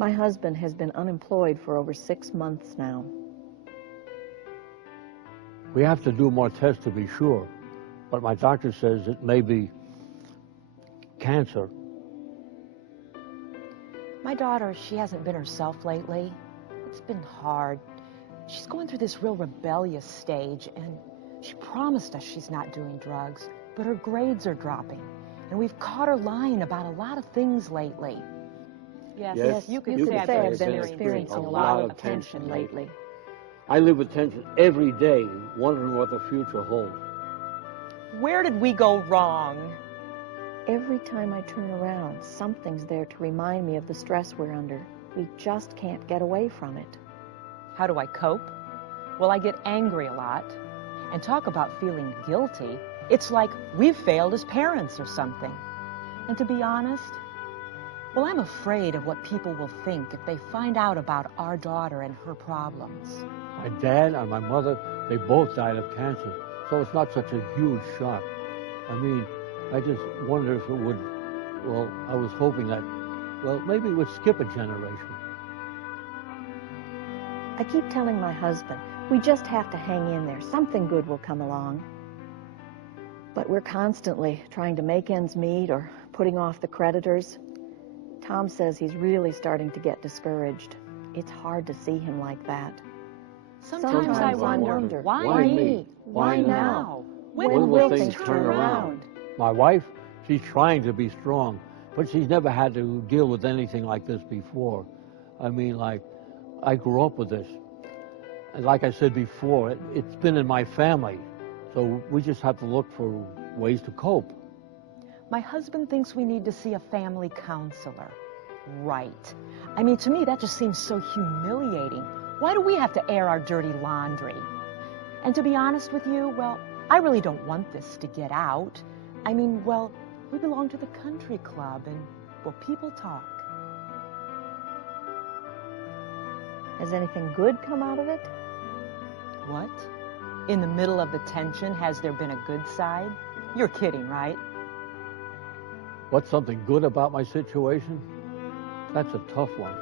My husband has been unemployed for over 6 months now. We have to do more tests to be sure, but my doctor says it may be cancer. My daughter, she hasn't been herself lately. It's been hard. She's going through this real rebellious stage, and she promised us she's not doing drugs, but her grades are dropping, and we've caught her lying about a lot of things lately. Yes, you could say I've been experiencing a lot of tension lately. I live with tension every day, wondering what the future holds. Where did we go wrong? Every time I turn around, something's there to remind me of the stress we're under. We just can't get away from it. How do I cope? Well, I get angry a lot. And talk about feeling guilty. It's like we've failed as parents or something. And to be honest, well, I'm afraid of what people will think if they find out about our daughter and her problems. My dad and my mother, they both died of cancer, so it's not such a huge shock. I mean, I just wonder if it would, well, I was hoping that, well, maybe it would skip a generation. I keep telling my husband, we just have to hang in there. Something good will come along. But we're constantly trying to make ends meet or putting off the creditors. Tom says he's really starting to get discouraged. It's hard to see him like that. Sometimes I wonder, why me? Why now? When will things turn around? My wife, she's trying to be strong, but she's never had to deal with anything like this before. I mean, like, I grew up with this. And like I said before, it's been in my family. So we just have to look for ways to cope. My husband thinks we need to see a family counselor. Right. I mean, to me, that just seems so humiliating. Why do we have to air our dirty laundry? And to be honest with you, well, I really don't want this to get out. I mean, well, we belong to the country club, and, well, people talk. Has anything good come out of it? What? In the middle of the tension, has there been a good side? You're kidding, right? What's something good about my situation? That's a tough one.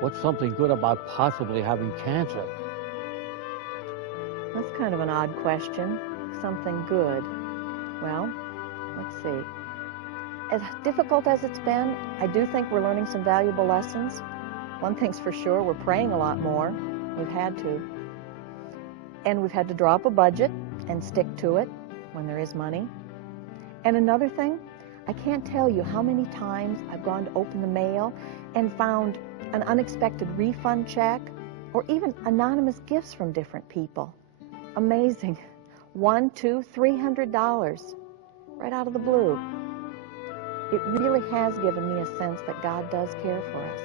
What's something good about possibly having cancer? That's kind of an odd question. Something good. Well, let's see. As difficult as it's been, I do think we're learning some valuable lessons. One thing's for sure, we're praying a lot more. We've had to. And we've had to drop a budget and stick to it when there is money. And another thing, I can't tell you how many times I've gone to open the mail and found an unexpected refund check or even anonymous gifts from different people. Amazing. $100, $200, $300 right out of the blue. It really has given me a sense that God does care for us.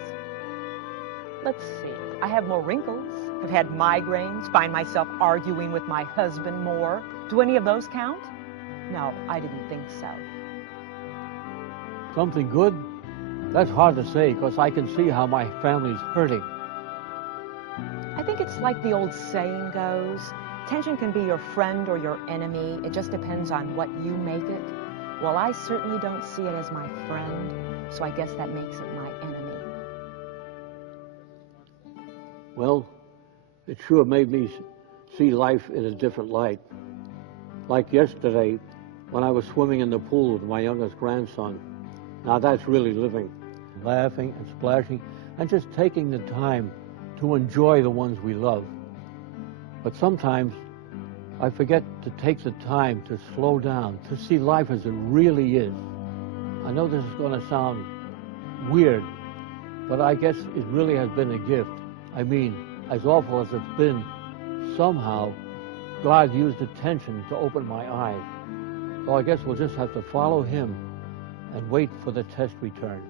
Let's see. I have more wrinkles. I've had migraines, find myself arguing with my husband more. Do any of those count? No, I didn't think so. Something good? That's hard to say because I can see how my family's hurting. I think it's like the old saying goes, tension can be your friend or your enemy. It just depends on what you make it. Well, I certainly don't see it as my friend, so I guess that makes it my enemy. Well, it sure made me see life in a different light. Like yesterday, when I was swimming in the pool with my youngest grandson. Now that's really living. Laughing and splashing and just taking the time to enjoy the ones we love. But sometimes I forget to take the time to slow down, to see life as it really is. I know this is going to sound weird, but I guess it really has been a gift. I mean, as awful as it's been, somehow God used the tension to open my eyes. So I guess we'll just have to follow him and wait for the test return.